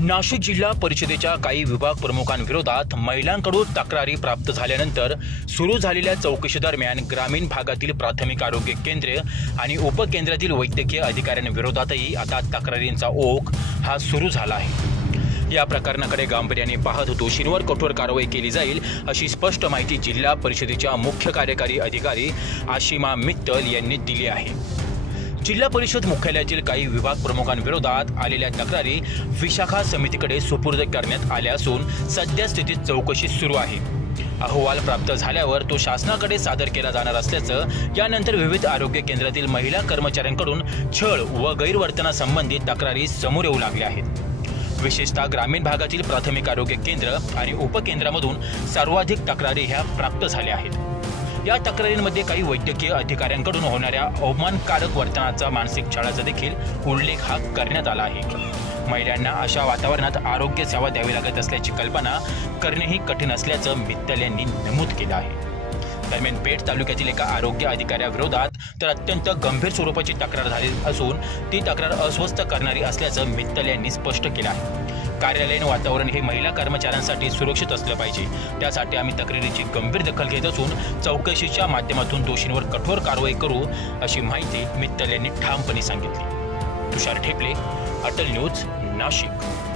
नाशिक जिल्हा परिषदेच्या काही विभाग प्रमुखांविरोधात महिलांकडून तक्रारी प्राप्त झाल्यानंतर सुरू झालेल्या चौकशीदरम्यान ग्रामीण भागातील प्राथमिक आरोग्य केंद्र आणि उपकेंद्रातील वैद्यकीय अधिकाऱ्यांविरोधातही आता तक्रारींचा ओघ हा सुरू झाला आहे. या प्रकरणाकडे गांभीर्याने पाहत दोषींवर कठोर कारवाई केली जाईल अशी स्पष्ट माहिती जिल्हा परिषदेच्या मुख्य कार्यकारी अधिकारी आशिमा मित्तल यांनी दिली आहे. जिल्हा परिषद मुख्यालयातील काही विभाग प्रमुखांविरोधात आलेल्या तक्रारी विशाखा समितीकडे सुपूर्द करण्यात आल्या असून सध्या स्थितीत चौकशी सुरू आहे. अहवाल प्राप्त झाल्यावर तो शासनाकडे सादर केला जाणार असल्याचं यानंतर विविध आरोग्य केंद्रातील महिला कर्मचाऱ्यांकडून छळ व गैरवर्तनासंबंधी तक्रारी समोर येऊ लागल्या आहेत. विशेषतः ग्रामीण भागातील प्राथमिक आरोग्य केंद्र आणि उपकेंद्रामधून सर्वाधिक तक्रारी ह्या प्राप्त झाल्या आहेत. या तक्रारींमध्ये काही वैद्यकीय अधिकाऱ्यांकडून होणाऱ्या अवमानकारक वर्तनाचा मानसिक छळाचा देखील उल्लेख हा करण्यात आला आहे. महिलांना अशा वातावरणात आरोग्य सेवा द्यावी लागत असल्याची कल्पना करणेही कठीण असल्याचं मित्तल यांनी नमूद केलं आहे. दरम्यान पेठ तालुक्यातील एका आरोग्य अधिकाऱ्याविरोधात तर अत्यंत गंभीर स्वरूपाची तक्रार झाली असून ती तक्रार अस्वस्थ करणारी असल्याचं मित्तल यांनी स्पष्ट केलं आहे. कार्यालयीन वातावरण हे महिला कर्मचाऱ्यांसाठी सुरक्षित असलं पाहिजे. त्यासाठी आम्ही तक्रारीची गंभीर दखल घेत असून चौकशीच्या माध्यमातून दोषींवर कठोर कारवाई करू अशी माहिती मित्तल यांनी ठामपणे सांगितली. तुषार ठेपले अटल न्यूज नाशिक.